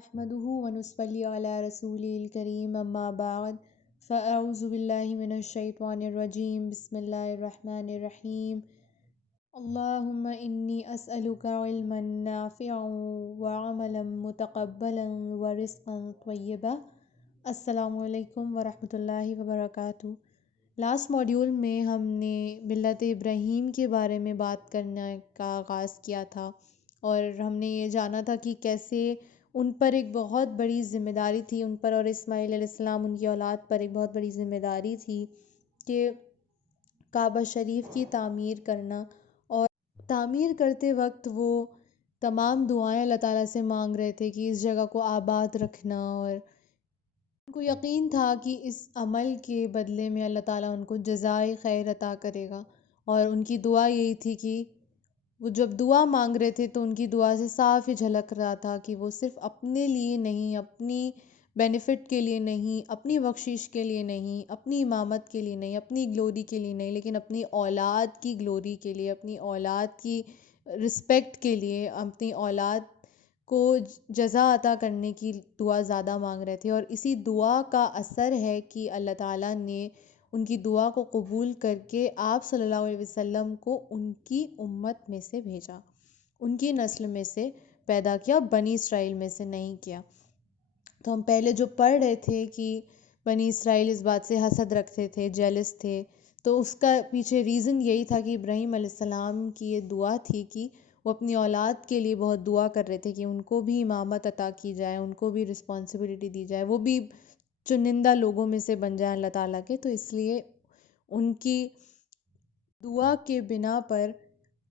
نحمده ونصلي على رسوله الكريم اما بعد فاعوذ بالله من الشیطان الرجیم بسم اللہ الرحمن الرحیم اللهم انی اسألک علما نافعا وعملا متقبلا ورزقا طیبا۔ السلام علیکم ورحمۃ اللہ وبرکاتہ۔ لاسٹ موڈیول میں ہم نے ملت ابراہیم کے بارے میں بات کرنے کا آغاز کیا تھا اور ہم نے یہ جانا تھا کہ کیسے ان پر ایک بہت بڑی ذمہ داری تھی، ان پر اور اسماعیل علیہ السلام ان کی اولاد پر ایک بہت بڑی ذمہ داری تھی کہ کعبہ شریف کی تعمیر کرنا، اور تعمیر کرتے وقت وہ تمام دعائیں اللہ تعالیٰ سے مانگ رہے تھے کہ اس جگہ کو آباد رکھنا، اور ان کو یقین تھا کہ اس عمل کے بدلے میں اللہ تعالیٰ ان کو جزائے خیر عطا کرے گا، اور ان کی دعا یہی تھی کہ وہ جب دعا مانگ رہے تھے تو ان کی دعا سے صاف ہی جھلک رہا تھا کہ وہ صرف اپنے لیے نہیں، اپنی بینیفٹ کے لیے نہیں، اپنی بخشش کے لیے نہیں، اپنی امامت کے لیے نہیں، اپنی گلوری کے لیے نہیں، لیکن اپنی اولاد کی گلوری کے لیے، اپنی اولاد کی رسپیکٹ کے لیے، اپنی اولاد کو جزا عطا کرنے کی دعا زیادہ مانگ رہے تھے۔ اور اسی دعا کا اثر ہے کہ اللہ تعالیٰ نے ان کی دعا کو قبول کر کے آپ صلی اللہ علیہ وسلم کو ان کی امت میں سے بھیجا، ان کی نسل میں سے پیدا کیا، بنی اسرائیل میں سے نہیں کیا۔ تو ہم پہلے جو پڑھ رہے تھے کہ بنی اسرائیل اس بات سے حسد رکھتے تھے، جیلس تھے، تو اس کا پیچھے ریزن یہی تھا کہ ابراہیم علیہ السلام کی یہ دعا تھی کہ وہ اپنی اولاد کے لیے بہت دعا کر رہے تھے کہ ان کو بھی امامت عطا کی جائے، ان کو بھی رسپانسبلٹی دی جائے، وہ بھی چنندہ لوگوں میں سے بن جائیں اللہ تعالیٰ کے۔ تو اس لیے ان کی دعا کے بنا پر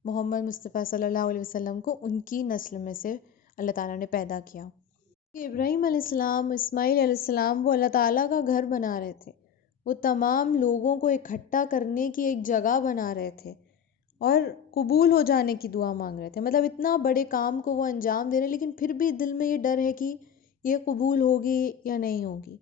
محمد مصطفیٰ صلی اللہ علیہ وسلم کو ان کی نسل میں سے اللہ تعالیٰ نے پیدا کیا۔ کہ ابراہیم علیہ السلام، اسماعیل علیہ السلام وہ اللہ تعالیٰ کا گھر بنا رہے تھے، وہ تمام لوگوں کو اکٹھا کرنے کی ایک جگہ بنا رہے تھے اور قبول ہو جانے کی دعا مانگ رہے تھے۔ مطلب اتنا بڑے کام کو وہ انجام دے رہے، لیکن پھر بھی دل میں یہ ڈر ہے کہ یہ قبول ہوگی یا نہیں ہوگی۔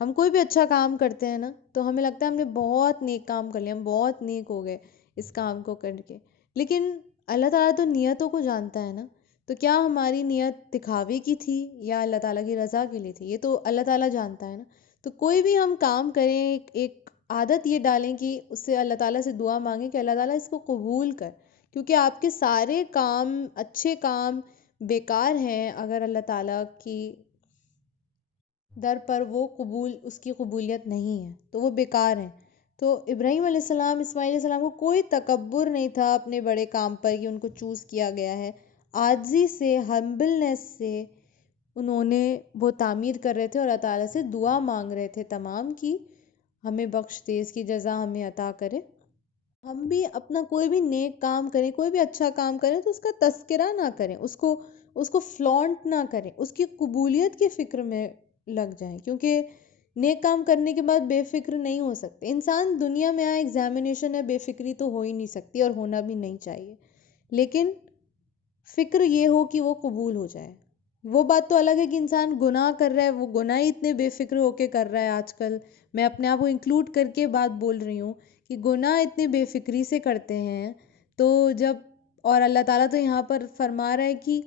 ہم کوئی بھی اچھا کام کرتے ہیں نا تو ہمیں لگتا ہے ہم نے بہت نیک کام کر لیا، ہم بہت نیک ہو گئے اس کام کو کر کے، لیکن اللہ تعالیٰ تو نیتوں کو جانتا ہے نا، تو کیا ہماری نیت دکھاوے کی تھی یا اللہ تعالیٰ کی رضا کے لیے تھی، یہ تو اللہ تعالیٰ جانتا ہے نا۔ تو کوئی بھی ہم کام کریں، ایک عادت یہ ڈالیں کہ اس سے اللہ تعالیٰ سے دعا مانگیں کہ اللہ تعالیٰ اس کو قبول کر، کیونکہ آپ کے سارے کام، اچھے کام بیکار ہیں اگر اللہ تعالیٰ کی در پر وہ اس کی قبولیت نہیں ہے تو وہ بیکار ہیں۔ تو ابراہیم علیہ السلام، اسماعیل علیہ السلام کو کوئی تکبر نہیں تھا اپنے بڑے کام پر کہ ان کو چوز کیا گیا ہے، عاجزی سے، ہمبلنس سے انہوں نے وہ تعمیر کر رہے تھے اور اللہ تعالیٰ سے دعا مانگ رہے تھے تمام کی ہمیں بخش دے، اس کی جزا ہمیں عطا کرے۔ ہم بھی اپنا کوئی بھی نیک کام کریں، کوئی بھی اچھا کام کریں تو اس کا تذکرہ نہ کریں، اس کو فلانٹ نہ کریں، اس کی قبولیت کی فکر میں لگ جائیں، کیونکہ نیک کام کرنے کے بعد بے فکر نہیں ہو سکتے۔ انسان دنیا میں آئے، ایگزامینیشن ہے، بے فکری تو ہو ہی نہیں سکتی اور ہونا بھی نہیں چاہیے، لیکن فکر یہ ہو کہ وہ قبول ہو جائے۔ وہ بات تو الگ ہے کہ انسان گناہ کر رہا ہے، وہ گناہ ہی اتنے بے فکر ہو کے کر رہا ہے آج کل، میں اپنے آپ کو انکلوڈ کر کے بات بول رہی ہوں کہ گناہ اتنے بے فکری سے کرتے ہیں، تو اور اللہ تعالیٰ تو یہاں پر فرما رہا ہے کہ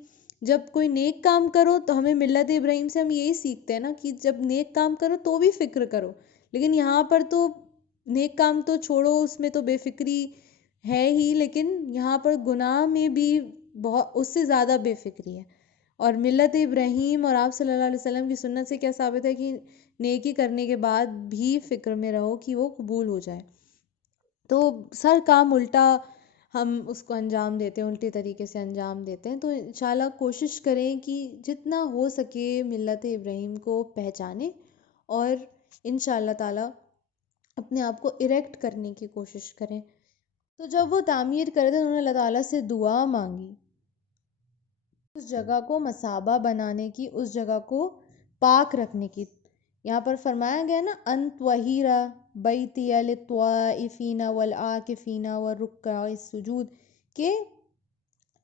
جب کوئی نیک کام کرو تو ہمیں ملت ابراہیم سے ہم یہی سیکھتے ہیں نا کہ جب نیک کام کرو تو بھی فکر کرو، لیکن یہاں پر تو نیک کام تو چھوڑو، اس میں تو بے فکری ہے ہی، لیکن یہاں پر گناہ میں بھی اس سے زیادہ بے فکری ہے۔ اور ملت ابراہیم اور آپ صلی اللہ علیہ وسلم کی سنت سے کیا ثابت ہے کہ نیکی کرنے کے بعد بھی فکر میں رہو کہ وہ قبول ہو جائے۔ تو سر کام الٹا ہم اس کو انجام دیتے ہیں، الٹے طریقے سے انجام دیتے ہیں، تو انشاءاللہ کوشش کریں کہ جتنا ہو سکے ملت ابراہیم کو پہچانیں اور انشاءاللہ تعالیٰ اپنے آپ کو اریکٹ کرنے کی کوشش کریں۔ تو جب وہ تعمیر کرے تھے انہوں نے اللہ تعالیٰ سے دعا مانگی اس جگہ کو مصابہ بنانے کی، اس جگہ کو پاک رکھنے کی۔ یہاں پر فرمایا گیا نا ان طہر بیتی للطوائفین والعاکفین والرکع السجود، کہ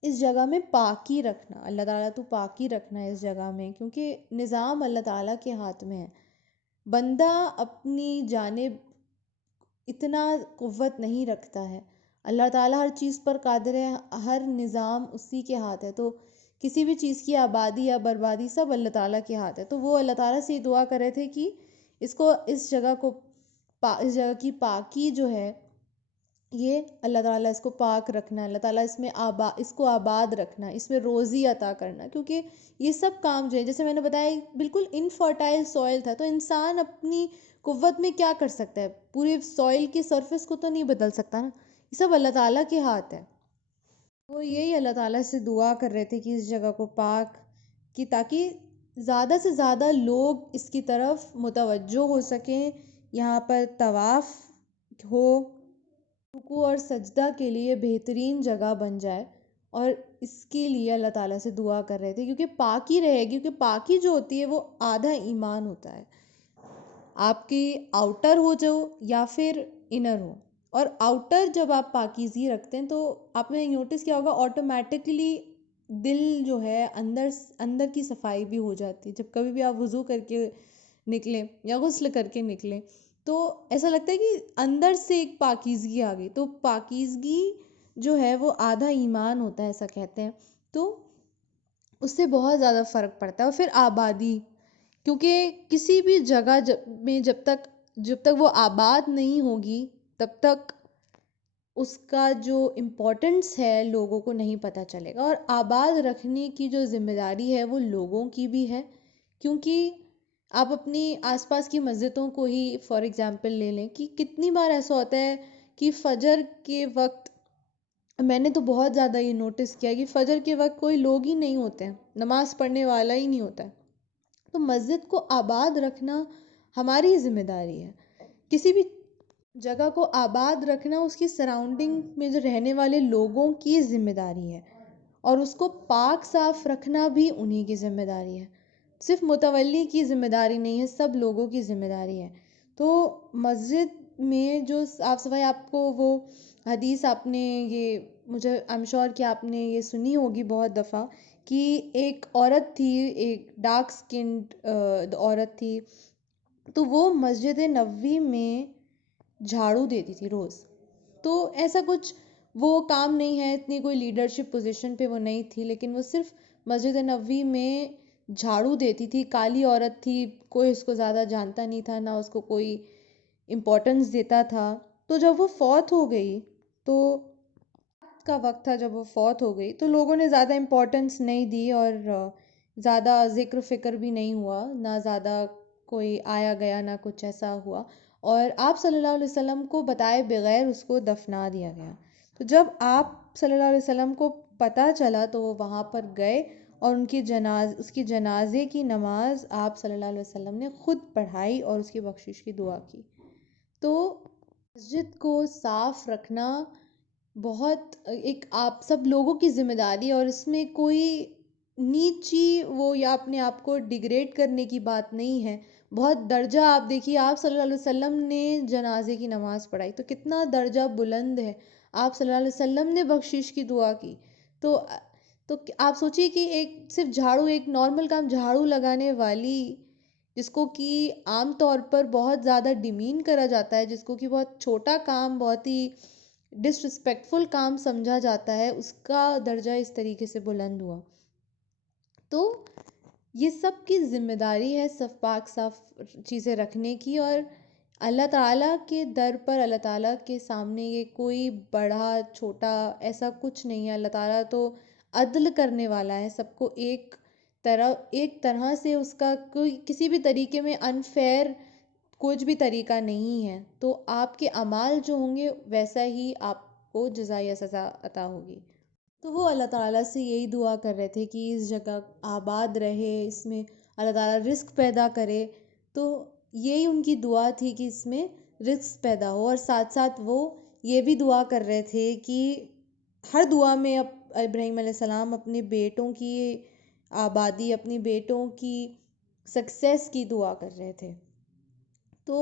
اس جگہ میں پاکی رکھنا، اللہ تعالیٰ تو پاکی رکھنا ہے اس جگہ میں، کیونکہ نظام اللہ تعالیٰ کے ہاتھ میں ہے۔ بندہ اپنی جانب اتنا قوت نہیں رکھتا ہے، اللہ تعالیٰ ہر چیز پر قادر ہے، ہر نظام اسی کے ہاتھ ہے، تو کسی بھی چیز کی آبادی یا بربادی سب اللہ تعالیٰ کے ہاتھ ہے. تو وہ اللہ تعالیٰ سے یہ دعا کر رہے تھے کہ اس جگہ کی پاکی جو ہے یہ اللہ تعالیٰ اس کو پاک رکھنا، اللہ تعالیٰ اس کو آباد رکھنا، اس میں روزی عطا کرنا. کیونکہ یہ سب کام جو ہے جیسے میں نے بتایا بالکل انفرٹائل سوئل تھا، تو انسان اپنی قوت میں کیا کر سکتا ہے؟ پورے سوئل کی سرفیس کو تو نہیں بدل سکتا نا، یہ سب اللہ تعالیٰ کے ہاتھ ہے. وہ یہی اللہ تعالیٰ سے دعا کر رہے تھے کہ اس جگہ کو پاک کی، تاکہ زیادہ سے زیادہ لوگ اس کی طرف متوجہ ہو سکیں، یہاں پر طواف ہو، رکوع اور سجدہ کے لیے بہترین جگہ بن جائے. اور اس کے لیے اللہ تعالیٰ سے دعا کر رہے تھے کیونکہ پاکی رہے گی، کیونکہ پاکی جو ہوتی ہے وہ آدھا ایمان ہوتا ہے. آپ کی آؤٹر ہو جو یا پھر انر ہو، اور آؤٹر جب آپ پاکیزگی رکھتے ہیں تو آپ نے نوٹس کیا ہوگا آٹومیٹکلی دل جو ہے اندر کی صفائی بھی ہو جاتی ہے. جب کبھی بھی آپ وضو کر کے نکلیں یا غسل کر کے نکلیں تو ایسا لگتا ہے کہ اندر سے ایک پاکیزگی آ گئی. تو پاکیزگی جو ہے وہ آدھا ایمان ہوتا ہے ایسا کہتے ہیں. تو اس سے بہت زیادہ فرق پڑتا ہے. اور پھر آبادی، کیونکہ کسی بھی جگہ میں جب تک وہ آباد نہیں ہوگی تب تک اس کا جو امپورٹنس ہے لوگوں کو نہیں پتہ چلے گا. اور آباد رکھنے کی جو ذمہ داری ہے وہ لوگوں کی بھی ہے، کیونکہ آپ اپنی آس پاس کی مسجدوں کو ہی فار ایگزامپل لے لیں کہ کتنی بار ایسا ہوتا ہے کہ فجر کے وقت، میں نے تو بہت زیادہ یہ نوٹس کیا کہ فجر کے وقت کوئی لوگ ہی نہیں ہوتے ہیں، نماز پڑھنے والا ہی نہیں ہوتا ہے. تو مسجد کو آباد رکھنا ہماری ذمہ داری ہے. کسی بھی جگہ کو آباد رکھنا اس کی سراؤنڈنگ میں جو رہنے والے لوگوں کی ذمہ داری ہے، اور اس کو پاک صاف رکھنا بھی انہی کی ذمہ داری ہے. صرف متولی کی ذمہ داری نہیں ہے، سب لوگوں کی ذمہ داری ہے. تو مسجد میں جو صاف صفائی، آپ کو وہ حدیث آپ نے یہ مجھے ایم شور کہ آپ نے یہ سنی ہوگی بہت دفعہ کہ ایک عورت تھی، ایک ڈارک سکنڈ عورت تھی، تو وہ مسجد نبوی میں جھاڑو دیتی تھی روز. تو ایسا کچھ وہ کام نہیں ہے، اتنی کوئی لیڈرشپ پوزیشن پہ وہ نہیں تھی، لیکن وہ صرف مسجد نبوی میں جھاڑو دیتی تھی. کالی عورت تھی، کوئی اس کو زیادہ جانتا نہیں تھا، نہ اس کو کوئی امپورٹنس دیتا تھا. تو جب وہ فوت ہو گئی، تو کا وقت تھا جب وہ فوت ہو گئی، تو لوگوں نے زیادہ امپورٹنس نہیں دی اور زیادہ ذکر فکر بھی نہیں ہوا، نہ زیادہ کوئی آیا گیا، نہ کچھ ایسا ہوا. اور آپ صلی اللہ علیہ وسلم کو بتائے بغیر اس کو دفنا دیا گیا. تو جب آپ صلی اللہ علیہ وسلم کو پتہ چلا تو وہ وہاں پر گئے اور اس کی جنازے کی نماز آپ صلی اللہ علیہ وسلم نے خود پڑھائی اور اس کی بخشش کی دعا کی. تو مسجد کو صاف رکھنا بہت ایک آپ سب لوگوں کی ذمہ داری ہے، اور اس میں کوئی نیچی وہ یا اپنے آپ کو ڈیگریڈ کرنے کی بات نہیں ہے. بہت درجہ، آپ دیکھیے آپ صلی اللہ علیہ وسلم نے جنازے کی نماز پڑھائی تو کتنا درجہ بلند ہے. آپ صلی اللہ علیہ وسلم نے بخشش کی دعا کی. تو آپ سوچئے کہ ایک صرف جھاڑو، ایک نارمل کام جھاڑو لگانے والی، جس کو کہ عام طور پر بہت زیادہ ڈیمین کرا جاتا ہے، جس کو کہ بہت چھوٹا کام، بہت ہی ڈس رسپیکٹفل کام سمجھا جاتا ہے، اس کا درجہ اس طریقے سے بلند ہوا. تو یہ سب کی ذمہ داری ہے صف پاک صاف چیزیں رکھنے کی. اور اللہ تعالیٰ کے در پر، اللہ تعالیٰ کے سامنے یہ کوئی بڑا چھوٹا ایسا کچھ نہیں ہے. اللہ تعالیٰ تو عدل کرنے والا ہے، سب کو ایک طرح سے، اس کا کوئی کسی بھی طریقے میں انفیئر کچھ بھی طریقہ نہیں ہے. تو آپ کے اعمال جو ہوں گے ویسا ہی آپ کو جزائے سزا عطا ہوگی. تو وہ اللہ تعالیٰ سے یہی دعا کر رہے تھے کہ اس جگہ آباد رہے، اس میں اللہ تعالیٰ رزق پیدا کرے. تو یہی ان کی دعا تھی کہ اس میں رزق پیدا ہو. اور ساتھ ساتھ وہ یہ بھی دعا کر رہے تھے کہ ہر دعا میں ابراہیم علیہ السلام اپنے بیٹوں کی آبادی، اپنی بیٹوں کی سکسیس کی دعا کر رہے تھے. تو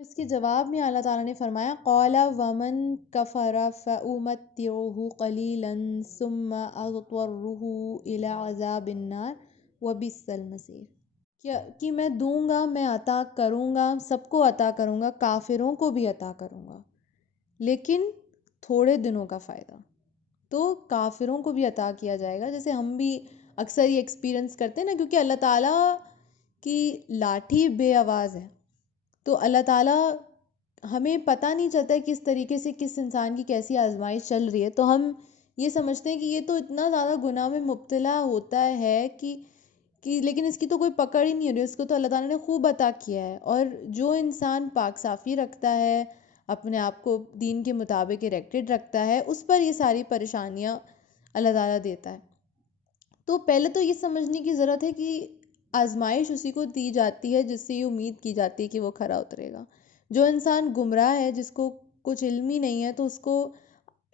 اس کے جواب میں اللہ تعالیٰ نے فرمایا قَالَ وَمَنْ كَفَرَ فَأُمَتِّعُهُ قَلِيلًا ثُمَّ أَضْطَرُّهُ إِلَى عَذَابِ النَّارِ وَبِئْسَ الْمَصِيرُ، کہ میں دوں گا، میں عطا کروں گا، سب کو عطا کروں گا، کافروں کو بھی عطا کروں گا، لیکن تھوڑے دنوں کا فائدہ. تو کافروں کو بھی عطا کیا جائے گا. جیسے ہم بھی اکثر یہ ایکسپیرئنس کرتے ہیں نا، کیونکہ اللہ تعالیٰ کی لاٹھی بے آواز ہے، تو اللہ تعالیٰ ہمیں پتہ نہیں چلتا ہے کس طریقے سے کس انسان کی کیسی آزمائش چل رہی ہے، تو ہم یہ سمجھتے ہیں کہ یہ تو اتنا زیادہ گناہ میں مبتلا ہوتا ہے کہ لیکن اس کی تو کوئی پکڑ ہی نہیں ہو رہی، اس کو تو اللہ تعالیٰ نے خوب عطا کیا ہے. اور جو انسان پاک صافی رکھتا ہے، اپنے آپ کو دین کے مطابق اریکٹڈ رکھتا ہے، اس پر یہ ساری پریشانیاں اللہ تعالیٰ دیتا ہے. تو پہلے تو یہ سمجھنے کی ضرورت ہے کہ آزمائش اسی کو دی جاتی ہے جس سے یہ امید کی جاتی ہے کہ وہ کھرا اترے گا. جو انسان گمراہ ہے، جس کو کچھ علم ہی نہیں ہے، تو اس کو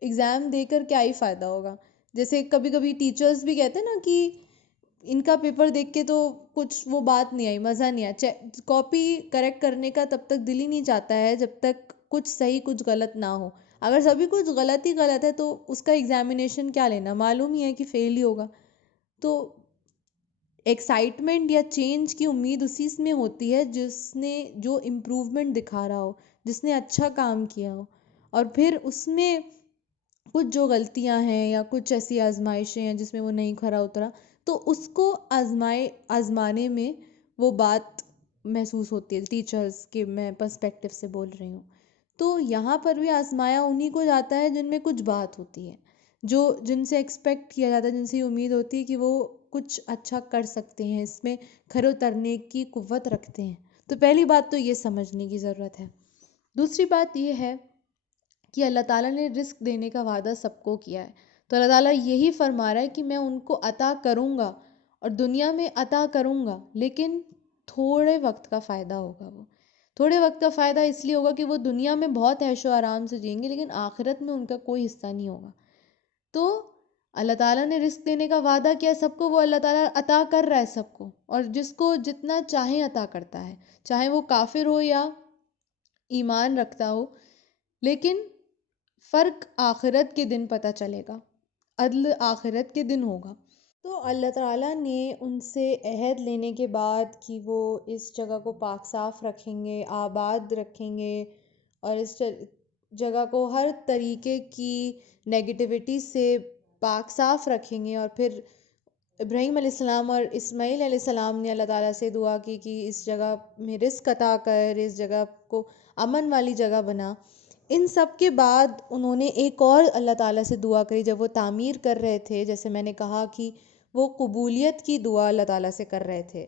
ایگزام دے کر کیا ہی فائدہ ہوگا. جیسے کبھی کبھی ٹیچرز بھی کہتے ہیں نا کہ ان کا پیپر دیکھ کے تو کچھ وہ بات نہیں آئی، مزہ نہیں آیا. کاپی کریکٹ کرنے کا تب تک دل ہی نہیں چاہتا ہے جب تک کچھ صحیح کچھ غلط نہ ہو. اگر سبھی کچھ غلط ہی غلط ہے تو اس کا ایگزامینیشن کیا لینا، معلوم ہی ہے کہ فیل ہی ہوگا. تو ایکسائٹمنٹ یا چینج کی امید اسی میں ہوتی ہے جس نے جو امپروومنٹ دکھا رہا ہو، جس نے اچھا کام کیا ہو. اور پھر اس میں کچھ جو غلطیاں ہیں یا کچھ ایسی آزمائشیں ہیں جس میں وہ نہیں کھرا اترا، تو اس کو آزمانے میں وہ بات محسوس ہوتی ہے. ٹیچرز کے میں پرسپیکٹیو سے بول رہی ہوں. تو یہاں پر بھی آزمایا انہی کو جاتا ہے جن میں کچھ بات ہوتی ہے، جن سے ایکسپیکٹ کیا جاتا ہے، جن سے امید ہوتی ہے کہ وہ کچھ اچھا کر سکتے ہیں، اس میں کھرے اترنے کی قوت رکھتے ہیں. تو پہلی بات تو یہ سمجھنے کی ضرورت ہے. دوسری بات یہ ہے کہ اللہ تعالیٰ نے رزق دینے کا وعدہ سب کو کیا ہے. تو اللہ تعالیٰ یہی فرما رہا ہے کہ میں ان کو عطا کروں گا، اور دنیا میں عطا کروں گا، لیکن تھوڑے وقت کا فائدہ ہوگا. وہ تھوڑے وقت کا فائدہ اس لیے ہوگا کہ وہ دنیا میں بہت عیش و آرام سے جئیں گے، لیکن آخرت میں ان کا کوئی حصہ نہیں ہوگا. تو اللہ تعالیٰ نے رزق دینے کا وعدہ کیا سب کو، وہ اللہ تعالیٰ عطا کر رہا ہے سب کو، اور جس کو جتنا چاہے عطا کرتا ہے، چاہے وہ کافر ہو یا ایمان رکھتا ہو. لیکن فرق آخرت کے دن پتہ چلے گا، عدل آخرت کے دن ہوگا. تو اللہ تعالیٰ نے ان سے عہد لینے کے بعد کہ وہ اس جگہ کو پاک صاف رکھیں گے، آباد رکھیں گے، اور اس جگہ کو ہر طریقے کی نیگیٹیوٹی سے پاک صاف رکھیں گے. اور پھر ابراہیم علیہ السلام اور اسماعیل علیہ السلام نے اللہ تعالیٰ سے دعا کی کہ اس جگہ میں رزق عطا کر، اس جگہ کو امن والی جگہ بنا. ان سب کے بعد انہوں نے ایک اور اللہ تعالیٰ سے دعا کری جب وہ تعمیر کر رہے تھے. جیسے میں نے کہا کہ وہ قبولیت کی دعا اللہ تعالیٰ سے کر رہے تھے.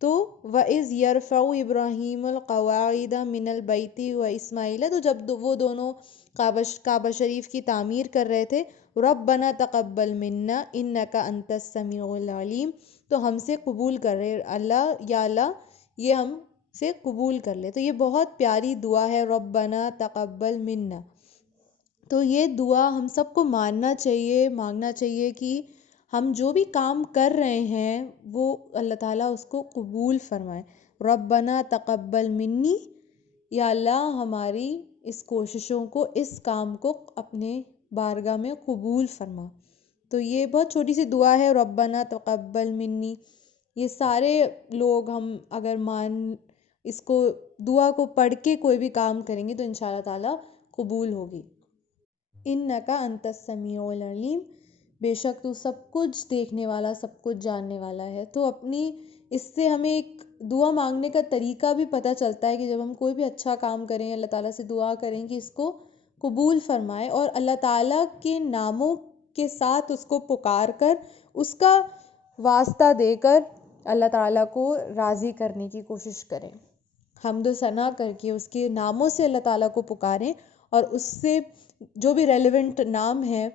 تو وَإِذْ يَرْفَعُ إِبْرَاهِيمُ الْقَوَاعِدَ مِنَ الْبَيْتِ وَإِسْمَاعِيلَ، تو جب وہ دونوں کعبہ شریف کی تعمیر کر رہے تھے، رَبَّنَا تَقَبَّلْ مِنَّا إِنَّكَ أَنْتَ السَّمِيعُ الْعَلِيمُ، تو ہم سے قبول کر رہے اللہ، یا اللہ یہ ہم سے قبول کر لے. تو یہ بہت پیاری دعا ہے، رَبَّنَا تَقَبَّلْ مِنَّا. تو یہ دعا ہم سب کو ماننا چاہیے، مانگنا چاہیے کہ ہم جو بھی کام کر رہے ہیں وہ اللہ تعالیٰ اس کو قبول فرمائے. ربنا تقبل منی، یا اللہ ہماری اس کوششوں کو، اس کام کو اپنے بارگاہ میں قبول فرما. تو یہ بہت چھوٹی سی دعا ہے، ربنا تقبل منی. یہ سارے لوگ ہم اگر اس کو دعا کو پڑھ کے کوئی بھی کام کریں گے تو انشاءاللہ تعالیٰ قبول ہوگی. انکا انت السمیع العلیم، بے شک تو سب کچھ دیکھنے والا، سب کچھ جاننے والا ہے. تو اس سے ہمیں ایک دعا مانگنے کا طریقہ بھی پتہ چلتا ہے کہ جب ہم کوئی بھی اچھا کام کریں، اللہ تعالیٰ سے دعا کریں کہ اس کو قبول فرمائے، اور اللہ تعالیٰ کے ناموں کے ساتھ اس کو پکار کر، اس کا واسطہ دے کر اللہ تعالیٰ کو راضی کرنے کی کوشش کریں. حمد و ثنا کر کے اس کے ناموں سے اللہ تعالیٰ کو پکاریں، اور اس سے جو بھی ریلیونٹ نام ہے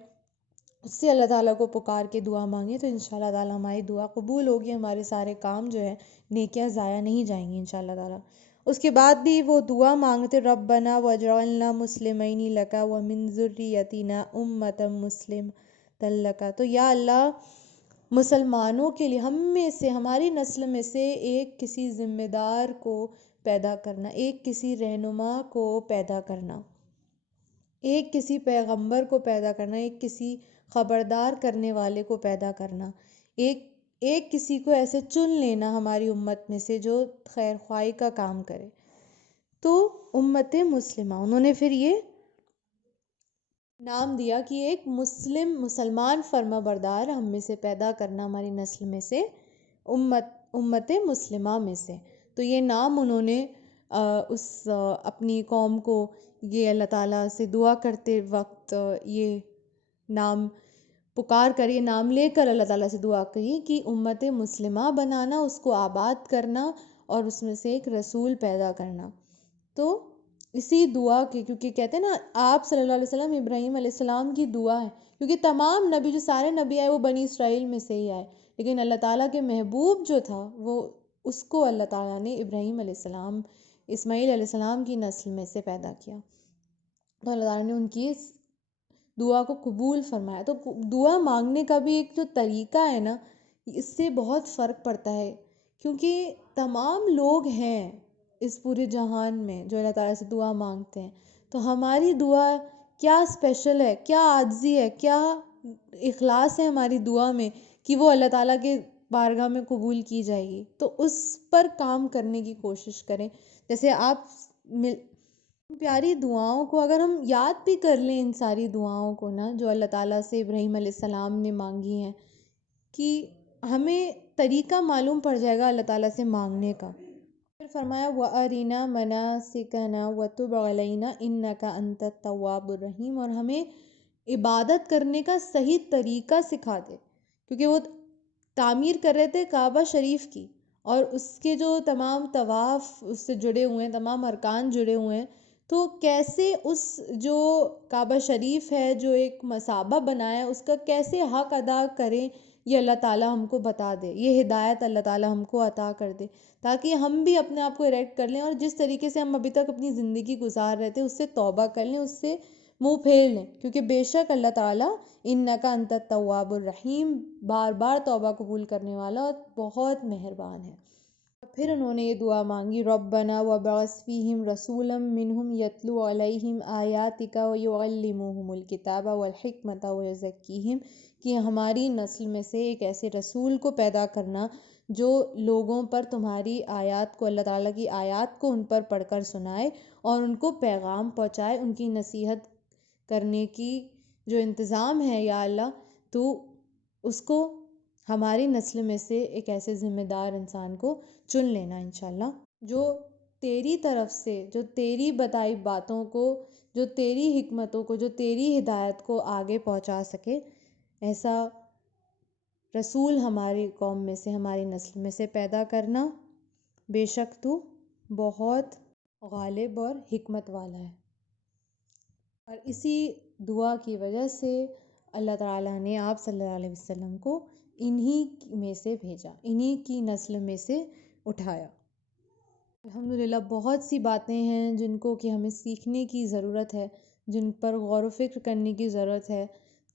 اس سے اللہ تعالیٰ کو پکار کے دعا مانگیں، تو انشاءاللہ تعالیٰ ہماری دعا قبول ہوگی، ہمارے سارے کام جو ہے نیکیاں ضائع نہیں جائیں گی انشاءاللہ تعالیٰ. اس کے بعد بھی وہ دعا مانگتے، ربنا وجعلنا مسلمین لک ومن ذریتنا امۃ مسلمۃ لک. تو یا اللہ مسلمانوں کے لیے ہم میں سے، ہماری نسل میں سے ایک کسی ذمہ دار کو پیدا کرنا، ایک کسی رہنما کو پیدا کرنا، ایک کسی پیغمبر کو پیدا کرنا، ایک کسی خبردار کرنے والے کو پیدا کرنا، ایک کسی کو ایسے چن لینا ہماری امت میں سے جو خیر خواہی کا کام کرے. تو امت مسلمہ، انہوں نے پھر یہ نام دیا کہ ایک مسلمان فرما بردار ہم میں سے پیدا کرنا، ہماری نسل میں سے، امت مسلمہ میں سے. تو یہ نام انہوں نے اپنی قوم کو یہ اللہ تعالیٰ سے دعا کرتے وقت یہ نام پکار کر، یہ نام لے کر اللہ تعالیٰ سے دعا کری کہ امت مسلمہ بنانا، اس کو آباد کرنا اور اس میں سے ایک رسول پیدا کرنا. تو اسی دعا کے، کیونکہ کہتے ہیں نا آپ صلی اللہ علیہ وسلم ابراہیم علیہ السلام کی دعا ہے، کیونکہ تمام نبی، جو سارے نبی آئے وہ بنی اسرائیل میں سے ہی آئے، لیکن اللہ تعالیٰ کے محبوب جو تھا وہ، اس کو اللہ تعالیٰ نے ابراہیم علیہ السلام، اسماعیل علیہ السلام کی نسل میں سے پیدا کیا. تو اللہ تعالیٰ نے ان کی اس دعا کو قبول فرمایا. تو دعا مانگنے کا بھی ایک جو طریقہ ہے نا، اس سے بہت فرق پڑتا ہے، کیونکہ تمام لوگ ہیں اس پورے جہان میں جو اللہ تعالیٰ سے دعا مانگتے ہیں. تو ہماری دعا کیا اسپیشل ہے، کیا عاجزی ہے، کیا اخلاص ہے ہماری دعا میں کہ وہ اللہ تعالیٰ کے بارگاہ میں قبول کی جائے گی. تو اس پر کام کرنے کی کوشش کریں. جیسے آپ پیاری دعاؤں کو اگر ہم یاد بھی کر لیں، ان ساری دعاؤں کو نا جو اللہ تعالیٰ سے ابراہیم علیہ السلام نے مانگی ہیں، کہ ہمیں طریقہ معلوم پڑ جائے گا اللہ تعالیٰ سے مانگنے کا. پھر فرمایا وَأَرِنَا مَنَاسِكَنَا وَتُبْ عَلَيْنَا إِنَّكَ أَنْتَ التَّوَّابُ الرَّحِيمُ، اور ہمیں عبادت کرنے کا صحیح طریقہ سکھا دے. کیونکہ وہ تعمیر کر رہے تھے کعبہ شریف کی، اور اس کے جو تمام طواف اس سے جڑے ہوئے ہیں، تمام ارکان جڑے ہوئے ہیں، تو کیسے اس جو کعبہ شریف ہے جو ایک مثابہ بنایا ہے، اس کا کیسے حق ادا کریں، یہ اللہ تعالیٰ ہم کو بتا دے. یہ ہدایت اللہ تعالیٰ ہم کو عطا کر دے، تاکہ ہم بھی اپنے آپ کو ایریکٹ کر لیں، اور جس طریقے سے ہم ابھی تک اپنی زندگی گزار رہے تھے اس سے توبہ کر لیں، اس سے منہ پھیر لیں. کیونکہ بے شک اللہ تعالیٰ انک انت التواب الرحیم، بار بار توبہ قبول کرنے والا اور بہت مہربان ہے. پھر انہوں نے یہ دعا مانگی ربنا وابعث فیہم رسولا منہم یتلو علیہم آیاتک ویعلمہم الکتاب والحکمت ویزکیہم، کہ ہماری نسل میں سے ایک ایسے رسول کو پیدا کرنا جو لوگوں پر تمہاری آیات کو، اللہ تعالیٰ کی آیات کو ان پر پڑھ کر سنائے اور ان کو پیغام پہنچائے، ان کی نصیحت کرنے کی جو انتظام ہے یا اللہ، تو اس کو ہماری نسل میں سے ایک ایسے ذمہ دار انسان کو چن لینا انشاءاللہ، جو تیری طرف سے، جو تیری بتائی باتوں کو، جو تیری حکمتوں کو، جو تیری ہدایت کو آگے پہنچا سکے. ایسا رسول ہماری قوم میں سے، ہماری نسل میں سے پیدا کرنا. بے شک تو بہت غالب اور حکمت والا ہے. اور اسی دعا کی وجہ سے اللہ تعالیٰ نے آپ صلی اللہ علیہ وسلم کو انہی میں سے بھیجا، انہی کی نسل میں سے اٹھایا. الحمدللہ بہت سی باتیں ہیں جن کو کہ ہمیں سیکھنے کی ضرورت ہے، جن پر غور و فکر کرنے کی ضرورت ہے.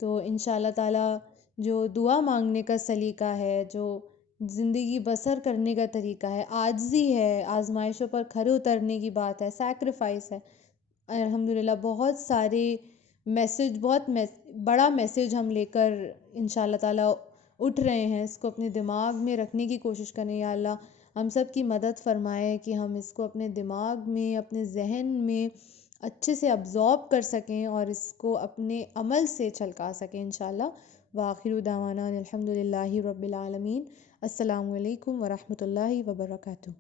تو انشاءاللہ تعالیٰ جو دعا مانگنے کا سلیقہ ہے، جو زندگی بسر کرنے کا طریقہ ہے، عاجزی ہے، آزمائشوں پر کھرے اترنے کی بات ہے، سیکریفائس ہے، الحمدللہ بہت سارے میسج، بہت بڑا میسج ہم لے کر انشاءاللہ تعالیٰ اٹھ رہے ہیں. اس کو اپنے دماغ میں رکھنے کی کوشش کریں. یا اللہ ہم سب کی مدد فرمائے کہ ہم اس کو اپنے دماغ میں، اپنے ذہن میں اچھے سے ابزارب کر سکیں اور اس کو اپنے عمل سے چھلکا سکیں انشاءاللہ. وآخر دعوانا الحمدللہ رب العالمین. السلام علیکم ورحمۃ اللہ وبرکاتہ.